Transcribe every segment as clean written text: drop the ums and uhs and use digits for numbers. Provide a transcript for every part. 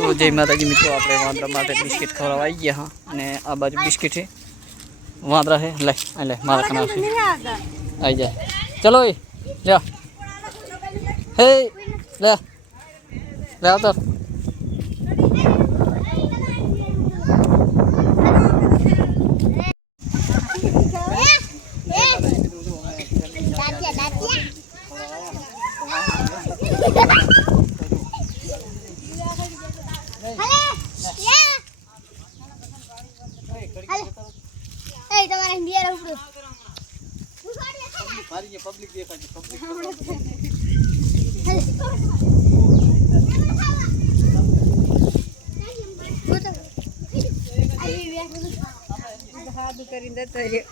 તો જય માતાજી મિત્રો, આપણે વાંદરા માટે બિસ્કિટ ખવડાવવા આવી ગયા હા. અને આ બાજુ બિસ્કિટ છે, વાંદરા છે. લે મારા કના આવી જાય. ચલો એ લે હે લે લે આવતો. પબ્લિક દેખાય પબ્લિક કરીને જતો રહ્યો.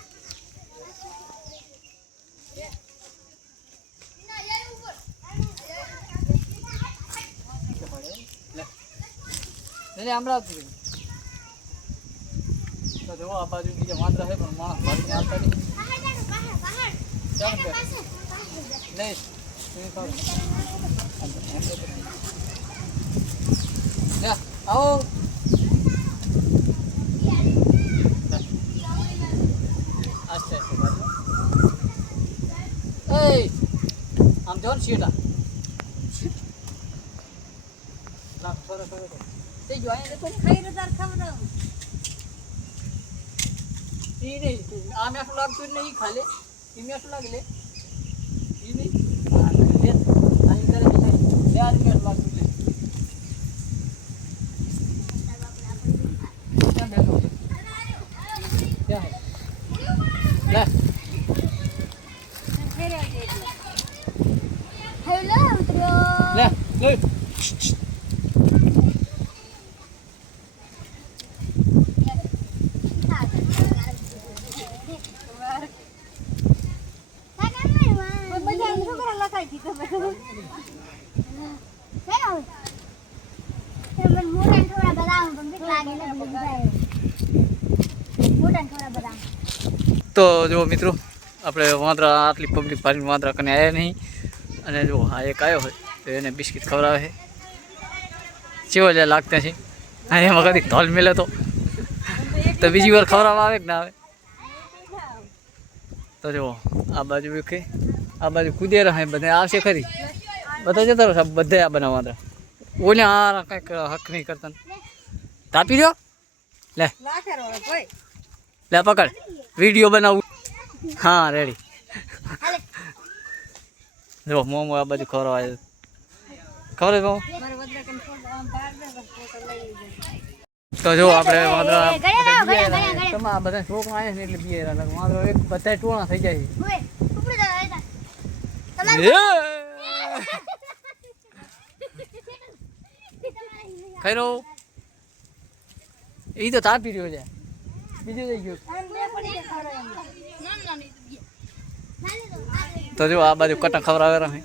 અમરાવતી તો જો આ બાજુ બીજા વાંદરા છે પણ માણસ ભાગીને આવતા નહીં. આવો આમ જો ને સીટા આમ એટલું લાગતું નહીં, ખાલી એમ એટલું લાગે લે એ નહીં લાગતું લે તો જો મિત્રો, આપણે વાંદરા આટલી પબ્લિક ભારી વાંદરા કને આવ્યા નહીં. અને જો આ એક આવ્યો હોય તો એને બિસ્કિટ ખવડાવે છે. ચેવો જાય લાગતા છે. હા એમાં કદી ધોલ મેલે તો બીજી વાર ખવડાવવા આવે કે ના આવે. તો જો આ બાજુ વિખે, આ બાજુ કૂદે રહે, બધા આવશે ખરી, બધા જતા રહે બધા આ બનાવવા વાંદરા. ઓલે આ કંઈક હક નહીં કરતા. તાપી દો લે લે પકડ, વિડીયો બનાવું. હા રેડી. જો મોમો આ બાજુ ખવડાવે, ખબર મોમો. તો જો આપણે વાંદરા બધા છોકરા આવ્યા છે એટલે બિયારા વાંદરો એક બધા ટોણા થઈ જાય ખરો. એ તો તાપી રહ્યો છે, બીજું થઈ ગયું. તો જો આ બાજુ કટા ખવડાવે રહે.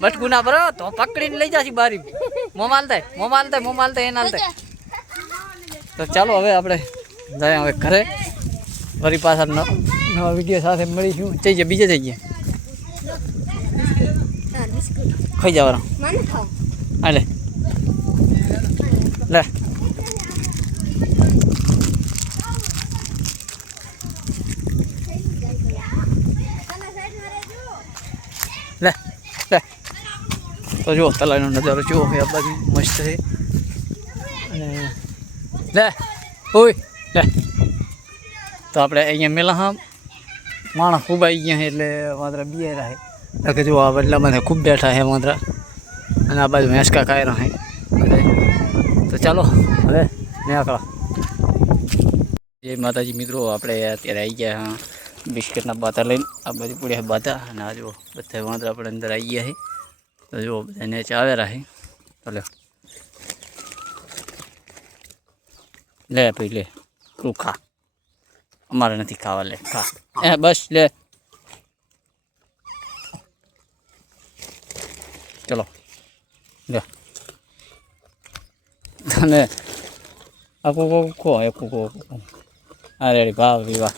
બટકું ના બરો તો પકડીને લઈ જશે બારી. મોમાલ થાય એના થાય. તો ચાલો હવે આપણે જાય હવે ઘરે. ફરી પાછા નવા વિડીયો સાથે મળીશું. જઈએ બીજે જઈએ ખાઈ જવાનું. હા લે લે લે લે. તો જુઓ તલાઈનો નજારો જુઓ, આ બાજુ મસ્ત છે. અને લે ઓય લે. તો આપણે અહીંયા મેલા હા માણસ ખૂબ આવી ગયા છે એટલે વાંદરા બિયા રહે. કે જો આ બદલામાં ખૂબ બેઠા છે વાંદરા. અને આ બાજુ ભેંસકા ખાઈ રહ્યા છે. તો ચાલો હવે નીકળો. જય માતાજી મિત્રો, આપણે અત્યારે આવી ગયા હા બિસ્કિટના બાતા લઈને. આ બાજુ પડ્યા બાતા. અને આ જો બધા વાંદરા આપણે અંદર આવી ગયા છે. તો જો બધા નીચે આવેલા છે. ચાલો લે ભાઈ લે, તું ખા, અમારે નથી ખાવા, લે ખા. બસ લે ચલો લે. અને આ કો કો કો આ રેડી ભાવ વિવાહ.